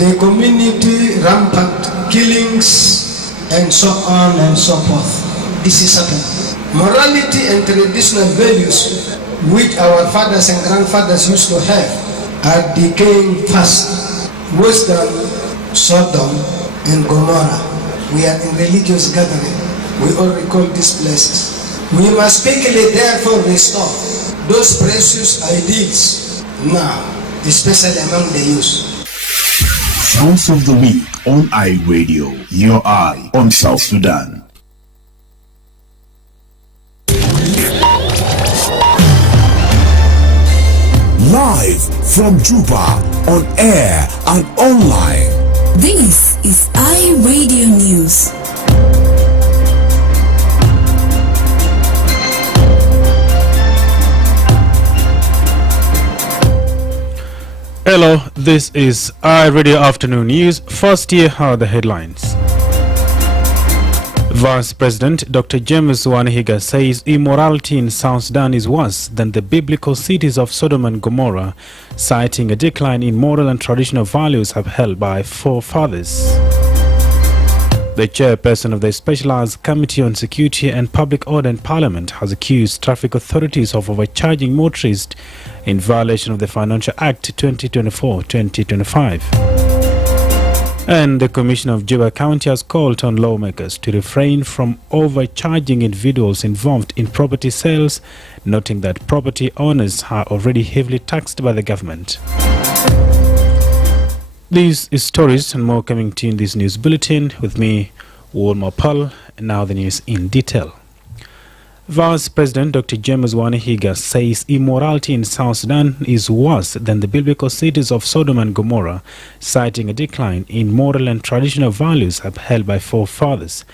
the community rampant killings, and so on and so forth. This is happening. Morality and traditional values which our fathers and grandfathers used to have are decaying fast. Worse than Sodom and Gomorrah. We are in religious gathering. We all recall these places. We must quickly therefore restore those precious ideals now, especially among the youth. Sounds of the Week on iRadio, your eye on South Sudan. Live from Juba, on air and online. This is iRadio News. Hello, this is iRadio Afternoon News. First, here are the headlines. Vice President Dr. James Wanihiga says immorality in South Sudan is worse than the biblical cities of Sodom and Gomorrah, citing a decline in moral and traditional values upheld by forefathers. The chairperson of the Specialized Committee on Security and Public Order in Parliament has accused traffic authorities of overcharging motorists in violation of the Financial Act 2024-2025. And the Commissioner of Juba County has called on lawmakers to refrain from overcharging individuals involved in property sales, noting that property owners are already heavily taxed by the government. These is stories and more coming to you in this news bulletin with me, Wol Mapal, and now the news in detail. Vice President Dr. James Wanihiga says immorality in South Sudan is worse than the biblical cities of Sodom and Gomorrah, citing a decline in moral and traditional values upheld by forefathers.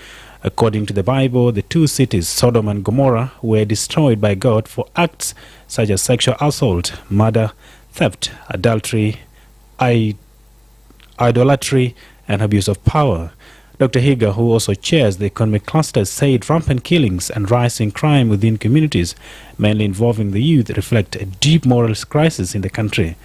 According to the Bible, the two cities, Sodom and Gomorrah, were destroyed by God for acts such as sexual assault, murder, theft, adultery, idolatry, and abuse of power. Dr. Higa, who also chairs the economic cluster, said rampant killings and rising crime within communities, mainly involving the youth, reflect a deep moral crisis in the country.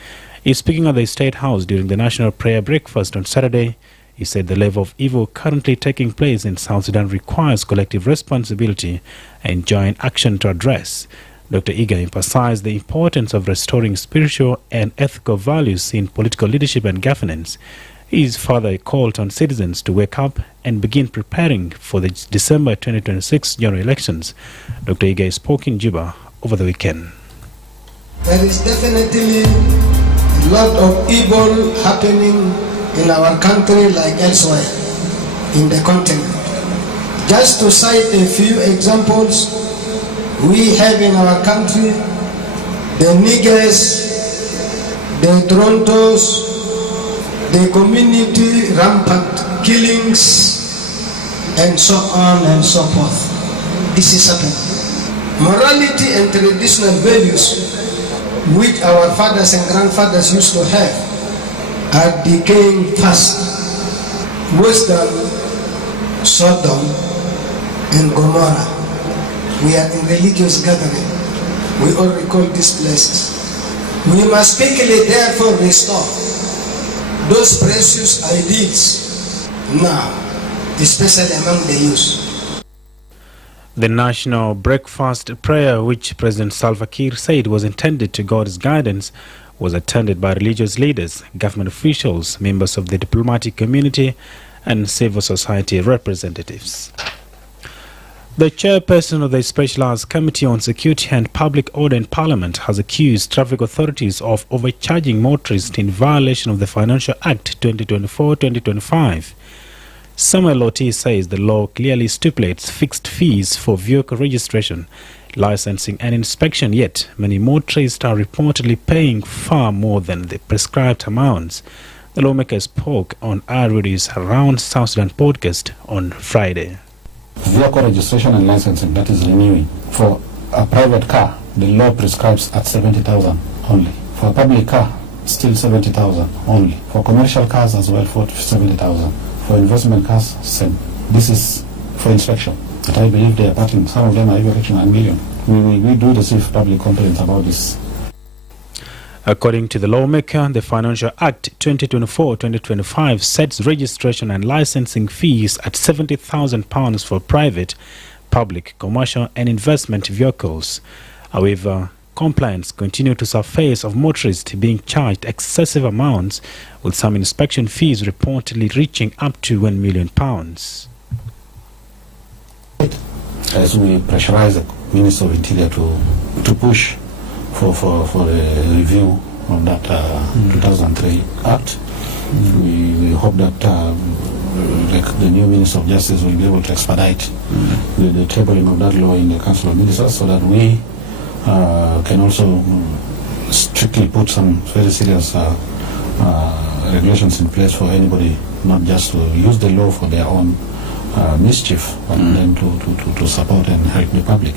He's speaking at the State House during the National Prayer Breakfast on Saturday. He said the level of evil currently taking place in South Sudan requires collective responsibility and joint action to address. Dr. Higa emphasized the importance of restoring spiritual and ethical values in political leadership and governance. He is further called on citizens to wake up and begin preparing for the December 2026 general elections. Dr. Higa spoke in Juba over the weekend. There is definitely a lot of evil happening in our country like elsewhere in the continent. Just to cite a few examples, we have in our country the niggers, the Torontos, the community rampant killings, and so on and so forth. This is happening. Morality and traditional values which our fathers and grandfathers used to have are decaying fast. Worse than Sodom and Gomorrah. We are in religious gathering. We all recall these places. We must quickly therefore restore those precious ideals now, especially among the youth. The National Breakfast Prayer, which President Salva Kiir said was intended to God's guidance, was attended by religious leaders, government officials, members of the diplomatic community, and civil society representatives. The chairperson of the Specialized Committee on Security and Public Order in Parliament has accused traffic authorities of overcharging motorists in violation of the Financial Act 2024-2025. Samuel Loti says the law clearly stipulates fixed fees for vehicle registration, licensing and inspection, yet many motorists are reportedly paying far more than the prescribed amounts. The lawmaker spoke on iRadio's Around South Sudan podcast on Friday. Vehicle registration and licensing, that is renewing. For a private car, the law prescribes at 70,000 only. For a public car, still 70,000 only. For commercial cars as well, 70,000. For investment cars, same. This is for inspection. But I believe they are parting. Some of them are even reaching $1 million. We do receive public complaints about this. According to the lawmaker, the Financial Act 2024-2025 sets registration and licensing fees at £70,000 for private, public, commercial and investment vehicles. However, complaints continue to surface of motorists being charged excessive amounts, with some inspection fees reportedly reaching up to £1 million. As we pressurize the Minister of Interior to push for the review of that 2003 Act, we hope that the new Minister of Justice will be able to expedite the tabling of that law in the Council of Ministers, so that we can also strictly put some very serious regulations in place for anybody, not just to use the law for their own mischief, but then to support and help the public.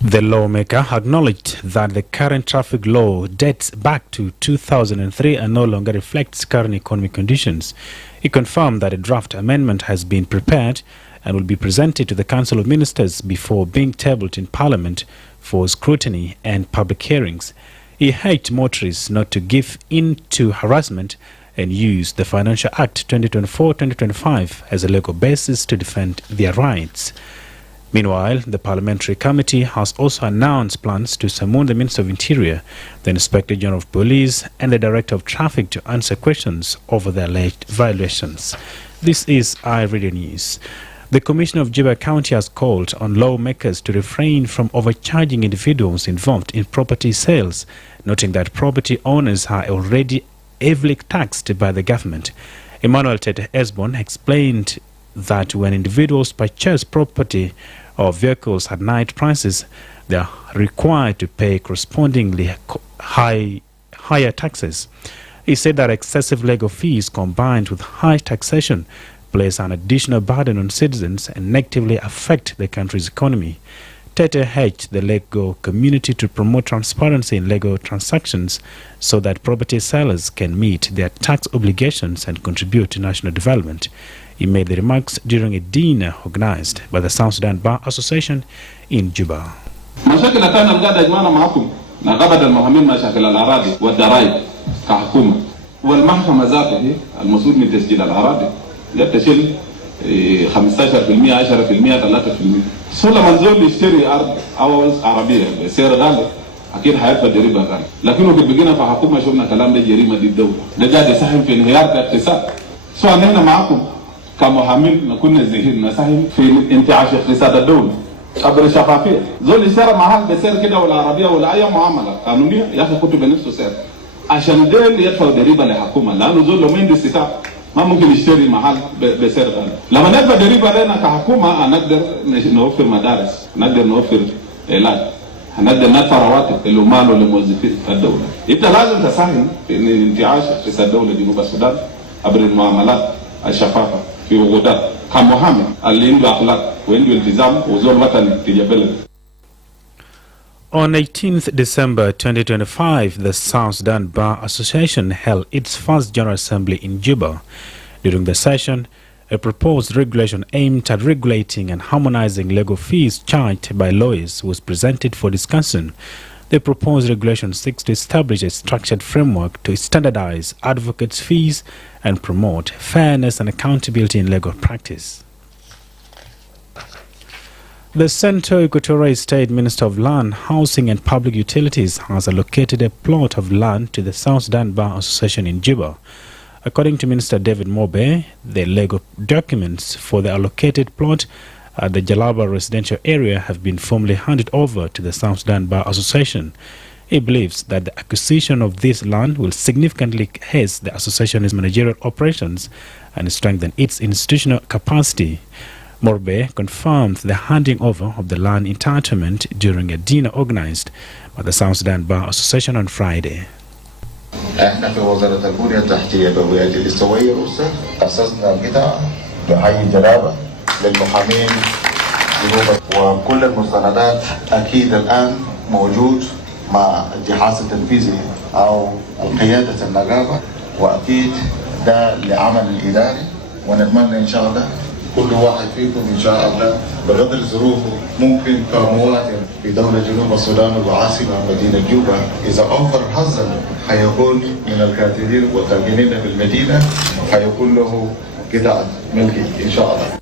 The lawmaker acknowledged that the current traffic law dates back to 2003 and no longer reflects current economic conditions. He confirmed that a draft amendment has been prepared and will be presented to the Council of Ministers before being tabled in Parliament for scrutiny and public hearings. He urged motorists not to give in to harassment and use the Financial Act 2024-2025 as a legal basis to defend their rights. Meanwhile, the Parliamentary Committee has also announced plans to summon the Minister of Interior, the Inspector General of Police and the Director of Traffic to answer questions over the alleged violations. This is iRadio News. The Commissioner of Juba County has called on lawmakers to refrain from overcharging individuals involved in property sales, noting that property owners are already heavily taxed by the government. Emmanuel Tete Esbon explained that when individuals purchase property or vehicles at night prices, they are required to pay correspondingly higher taxes. He said that excessive legal fees combined with high taxation place an additional burden on citizens and negatively affect the country's economy. Tete urged the legal community to promote transparency in legal transactions so that property sellers can meet their tax obligations and contribute to national development. He made the remarks during a dinner organized by the South Sudan Bar Association in Juba. مشاكل كان القاعدة جماعنا معكم نقابة المهمين مشاكل الأراضي والضرائب كحكومة والمحكمة ذاته المسؤول من تسجيل الأراضي يتشيل 15% 10% 3%. سولا منزول يشتري أرض أو عربية بسعر غالي أكيد حيدفع ضريبة غالية، لكنه بالبقينا في حكومة شفنا كلام ده جريمة ضد الدولة، ده قاعد يساهم في انهيار الاقتصاد. سواء نحن معكم كمحامين نكون نزيهين نساهم في انتعاش اقتصاد الدولة عبر الشفافية. زول اشترى محل بسعر كده ولا عربية ولا أي معاملة قانونية ياخذ كتب بنفسه سعر عشان دول يدفعوا ضريبة للحكومة، لأنه زول لو ما عنده استطاعة ما ممكن يشتري محل بسعر غالي. لما ندفع ضريبة لنا كحكومة نقدر نوفر مدارس، نقدر نوفر علاج، هنقدر ندفع رواتب للعمال وللموظفين الدولة. أنت لازم تساهم في انتعاش اقتصاد الدولة جنوب السودان عبر المعاملات الشفافة في وجودات كمحامي اللي عنده أخلاق وعنده التزام وزول وطني تجاه بلده. On 18th December 2025, the South Sudan Bar Association held its first General Assembly in Juba. During the session, a proposed regulation aimed at regulating and harmonizing legal fees charged by lawyers was presented for discussion. The proposed regulation seeks to establish a structured framework to standardize advocates' fees and promote fairness and accountability in legal practice. The Central Equatorial State Minister of Land, Housing and Public Utilities has allocated a plot of land to the South Sudan Bar Association in Juba. According to Minister David Mobe, the legal documents for the allocated plot at the Jalaba residential area have been formally handed over to the South Sudan Bar Association. He believes that the acquisition of this land will significantly enhance the association's managerial operations and strengthen its institutional capacity. Morbe confirmed the handing over of the land entitlement during a dinner organized by the South Sudan Bar Association on Friday. احنا في وزارة البنية التحتية بولاية الاستوائية أسسنا القطاع بحي جلابة للمحامين جنوب، وكل المستندات أكيد الآن موجود مع الجهاز التنفيذي أو قيادة النقابة، وأكيد ده لعمل الإداري، ونتمنى إن شاء الله كل واحد فيكم إن شاء الله بقدر ظروفه ممكن كمواطن في دولة جنوب السودان وعاصمة مدينة جوبا إذا أوفر حظا حيكون من الكاتبين والتاجرين بالمدينة حيكون له قطعة ملكي إن شاء الله.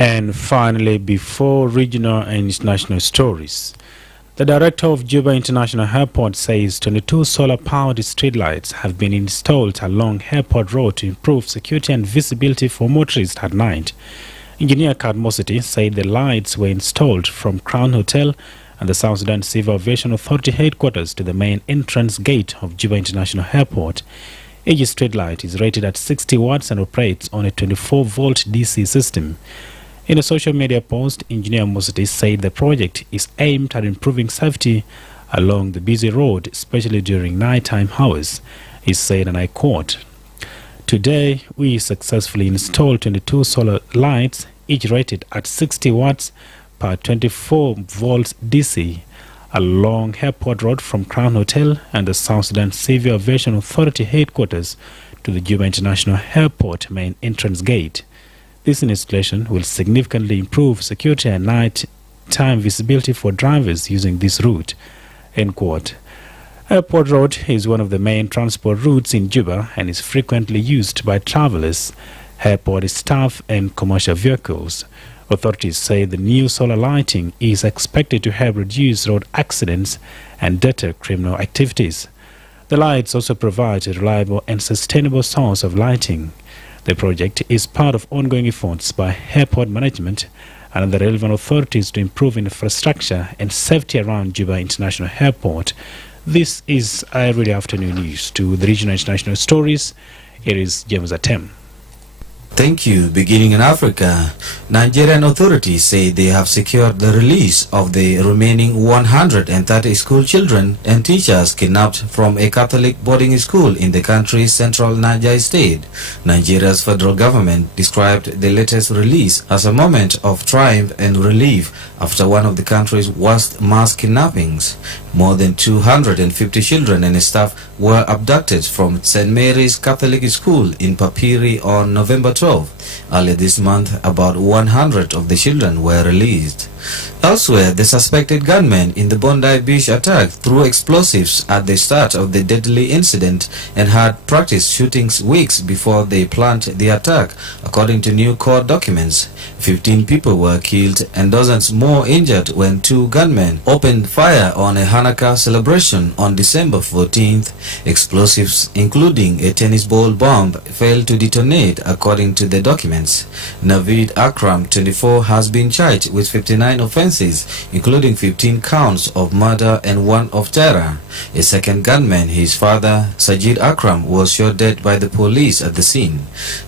And finally, before regional and international stories, the director of Juba International Airport says 22 solar-powered streetlights have been installed along Airport Road to improve security and visibility for motorists at night. Engineer Kadmosity said the lights were installed from Crown Hotel and the South Sudan Civil Aviation Authority headquarters to the main entrance gate of Juba International Airport. Each streetlight is rated at 60 watts and operates on a 24-volt DC system. In a social media post, Engineer Mosity said the project is aimed at improving safety along the busy road, especially during nighttime hours. He said, and I quote, "Today, we successfully installed 22 solar lights, each rated at 60 watts per 24 volts DC, along Airport Road from Crown Hotel and the South Sudan Civil Aviation Authority headquarters to the Juba International Airport main entrance gate. This installation will significantly improve security and night-time visibility for drivers using this route." End quote. Airport Road is one of the main transport routes in Juba and is frequently used by travelers, airport staff and commercial vehicles. Authorities say the new solar lighting is expected to help reduce road accidents and deter criminal activities. The lights also provide a reliable and sustainable source of lighting. The project is part of ongoing efforts by airport management and the relevant authorities to improve infrastructure and safety around Juba International Airport. This is iRadio Afternoon News. To the regional international stories, here is James Atem. Thank you. Beginning in Africa, Nigerian authorities say they have secured the release of the remaining 130 school children and teachers kidnapped from a Catholic boarding school in the country's central Niger state. Nigeria's federal government described the latest release as a moment of triumph and relief after one of the country's worst mass kidnappings. More than 250 children and staff were abducted from St. Mary's Catholic School in Papiri on November 12. Earlier this month, about 100 of the children were released. Elsewhere, the suspected gunmen in the Bondi Beach attack threw explosives at the start of the deadly incident and had practiced shootings weeks before they planned the attack, according to new court documents. 15 people were killed and dozens more injured when two gunmen opened fire on a Hanukkah celebration on December 14th. Explosives, including a tennis ball bomb, failed to detonate, according to the documents. Naveed Akram, 24, has been charged with 59 offenses, including 15 counts of murder and one of terror. A second gunman, his father, Sajid Akram, was shot dead by the police at the scene.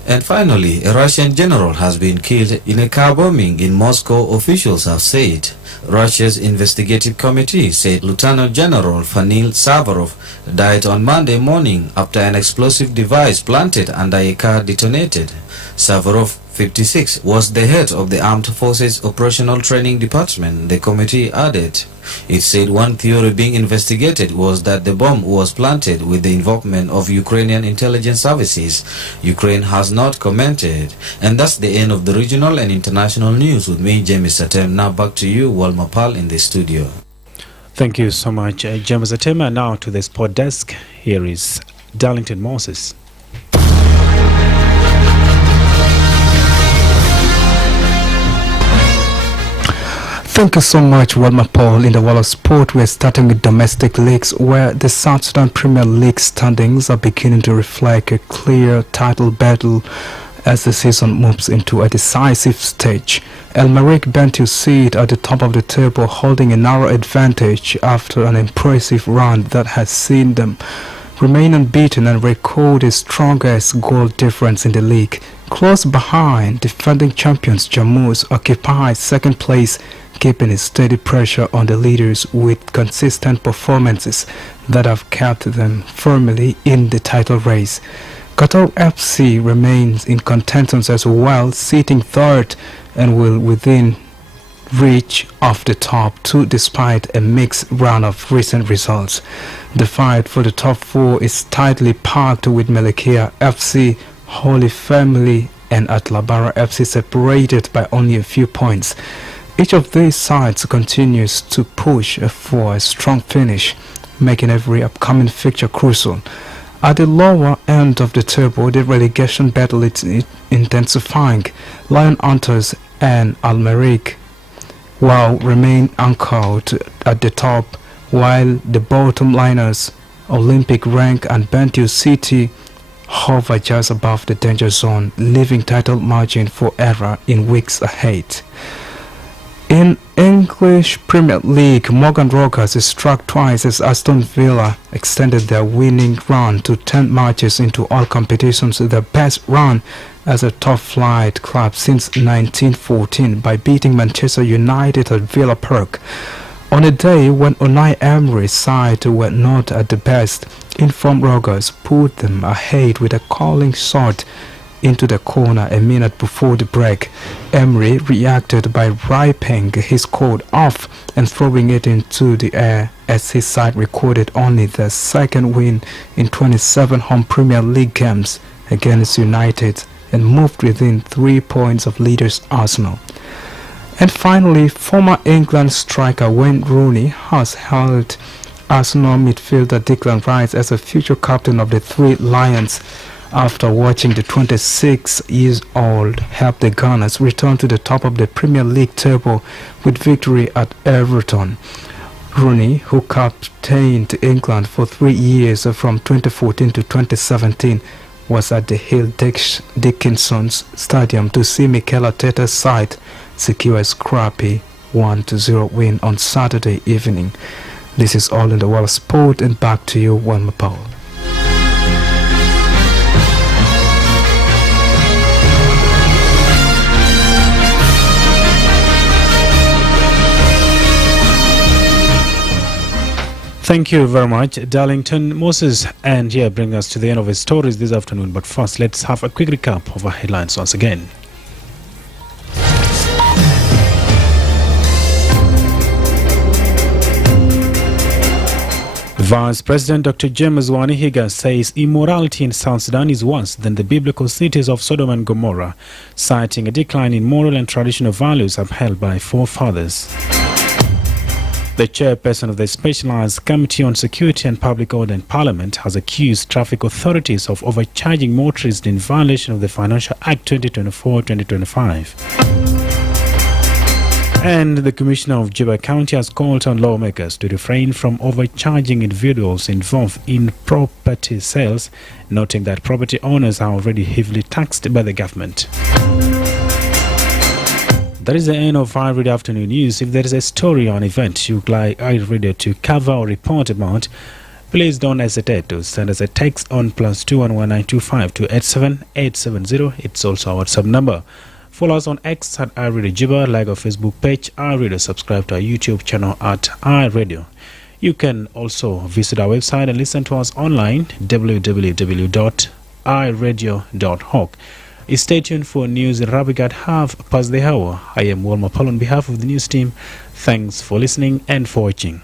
And finally, a Russian general has been killed in a car bombing in Moscow, officials have said. Russia's investigative committee said Lieutenant General Fanil Savarov died on Monday morning after an explosive device planted under a car detonated. Savarov, 56, was the head of the Armed Forces Operational Training Department, the committee added. It said one theory being investigated was that the bomb was planted with the involvement of Ukrainian intelligence services. Ukraine has not commented. And that's the end of the regional and international news. With me, James Atem. Now back to you, Wol Mapal, in the studio. Thank you so much, James Atem. And now to the sport desk. Here is Darlington Moses. Thank you so much, Wol Mapal. In the world of sport, we're starting with domestic leagues, where the South Sudan Premier League standings are beginning to reflect a clear title battle as the season moves into a decisive stage. El Merreikh Bentiu sit at the top of the table, holding a narrow advantage after an impressive run that has seen them remain unbeaten and record the strongest goal difference in the league. Close behind, defending champions Jammus occupies second place, keeping a steady pressure on the leaders with consistent performances that have kept them firmly in the title race. Qatar FC remains in contention as well, sitting third and will within reach of the top two despite a mixed run of recent results. The fight for the top four is tightly packed with Malakia FC, Holy Family and at Labara FC separated by only a few points. Each of these sides continues to push for a strong finish, making every upcoming fixture crucial. At the lower end of the table, the relegation battle is intensifying. Lion Hunters and Almeric remain anchored at the top, while the bottom liners, Olympic Rank and Bantu City, hover just above the danger zone, leaving title margin for error in weeks ahead. In English Premier League, Morgan Rovers is struck twice as Aston Villa extended their winning run to 10 matches into all competitions, the best run as a top-flight club since 1914 by beating Manchester United at Villa Park. On a day when Unai Emery's side were not at the best, informed Rovers put them ahead with a calling shot into the corner a minute before the break. Emery reacted by ripping his coat off and throwing it into the air as his side recorded only their second win in 27 home Premier League games against United and moved within 3 points of leaders Arsenal. And finally, former England striker Wayne Rooney has held Arsenal midfielder Declan Rice as a future captain of the Three Lions after watching the 26-year-old help the Gunners return to the top of the Premier League table with victory at Everton. Rooney, who captained England for 3 years from 2014 to 2017, was at the Hill Dickinson's Stadium to see Mikel Arteta's side secure a scrappy 1-0 win on Saturday evening. This is all in the world of sport, and back to you, Wol Mapal. Thank you very much, Darlington Moses. And here bring us to the end of his stories this afternoon. But first, let's have a quick recap of our headlines once again. Vice President Dr. James Wanihiga says immorality in South Sudan is worse than the biblical cities of Sodom and Gomorrah, citing a decline in moral and traditional values upheld by forefathers. The chairperson of the Specialized Committee on Security and Public Order in Parliament has accused traffic authorities of overcharging motorists in violation of the Financial Act 2024-2025. And the Commissioner of Juba County has called on lawmakers to refrain from overcharging individuals involved in property sales, noting that property owners are already heavily taxed by the government. That is the end of iRadio Afternoon News. If there is a story or an event you'd like iRadio to cover or report about, please don't hesitate to send us a text on +2 11925 287 870. It's also our WhatsApp number. Follow us on X at iRadio Juba, like our Facebook page, iRadio, subscribe to our YouTube channel at iRadio. You can also visit our website and listen to us online, www.iradio.org. Stay tuned for news in Arabic at half past the hour. I am Wol Mapal on behalf of the news team. Thanks for listening and for watching.